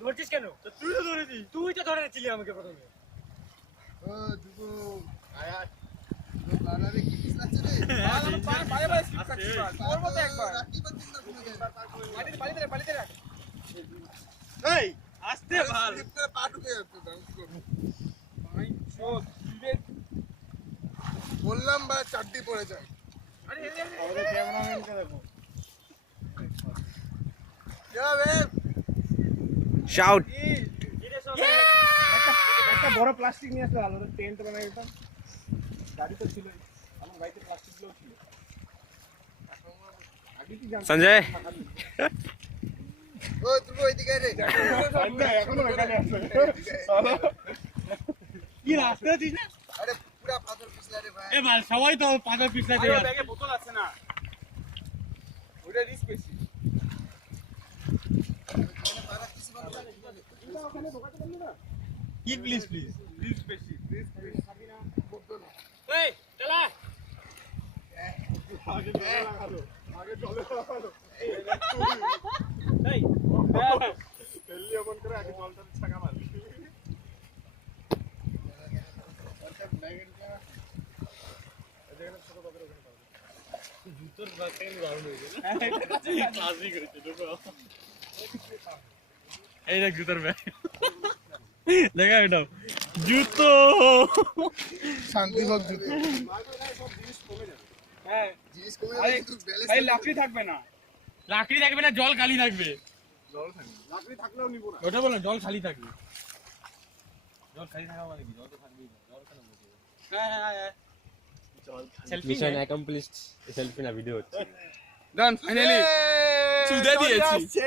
ধরছিস কেন? তুই তো ধরেছিস। তুই তো ধরেছিলি আমাকে প্রথমে। ও দুগো আয় বানারে কি পিছলাচ্ছে রে? বারে বারে স্লিপ খাচ্ছিস তোর মতো একবার রাখতে পারছিস না কোনোদিন। বাড়িতে রাখ এই আস্তে ভাল। স্লিপ করে পা ঢুকে যাচ্ছে ডান্স করবো। ভাই শোধ বললাম বা চারটি পড়ে যায়। আরে আমাদের ক্যামেরাম্যানকে দেখো। যাবে শাউট একটা বড় প্লাস্টিক নিয়ে আসলে ভালো টেন্ট বানাই দিতাম গাড়ি তো ছিল আমার গাড়িতে প্লাস্টিক গুলো ছিল আগে কি জানতাম সঞ্জয় ও তুই ওইদিকে রে এখনো এখানে আছে কি রাস্তা দিস না? আরে পুরা পাথর পিছলা রে ভাই। এ ভাই সবাই তো পাগল পিছলাতে আরে যাচ্ছে। ব্যাগে বোতল আছে না ওটা রিস্ক বেশি পারা কিছু বল ওখানে ঢোকাতে পারলি না কি প্লিজ প্লিজ। রিস্ক বেশি খাবি না করতো না এই চলা। আগে জলে লাগালো এই তেলি ওপেন করে আগে জলটা ছাকা মারলি জুতোর বাক্সে রাউন্ড হয়ে গেল। ক্লাসিক হয়েছে দেখো। এই দেখ জুতোর ব্যাগ। দেখা এটা জুতো। শান্তিভোগ জুতো হ্যাঁ জিনিস কমে আরে, যাবে কিন্তু ব্যালেন্স ভাই লাকড়ি থাকবে না লাকড়ি থাকবে না, জল খালি থাকবে। জল থাকবে লাকড়ি থাকলেও নিব না ওটা বলো জল খালি থাকবে। জল খালি থাকা মানে কি? জল তো থাকবেই না। জল কেন বলতে হবে? হ্যাঁ সেলফি মিশন অ্যাকমপ্লিশড সেলফি না ভিডিও হচ্ছে ডান ফাইনালি চুদে দিয়েছি দিয়েছি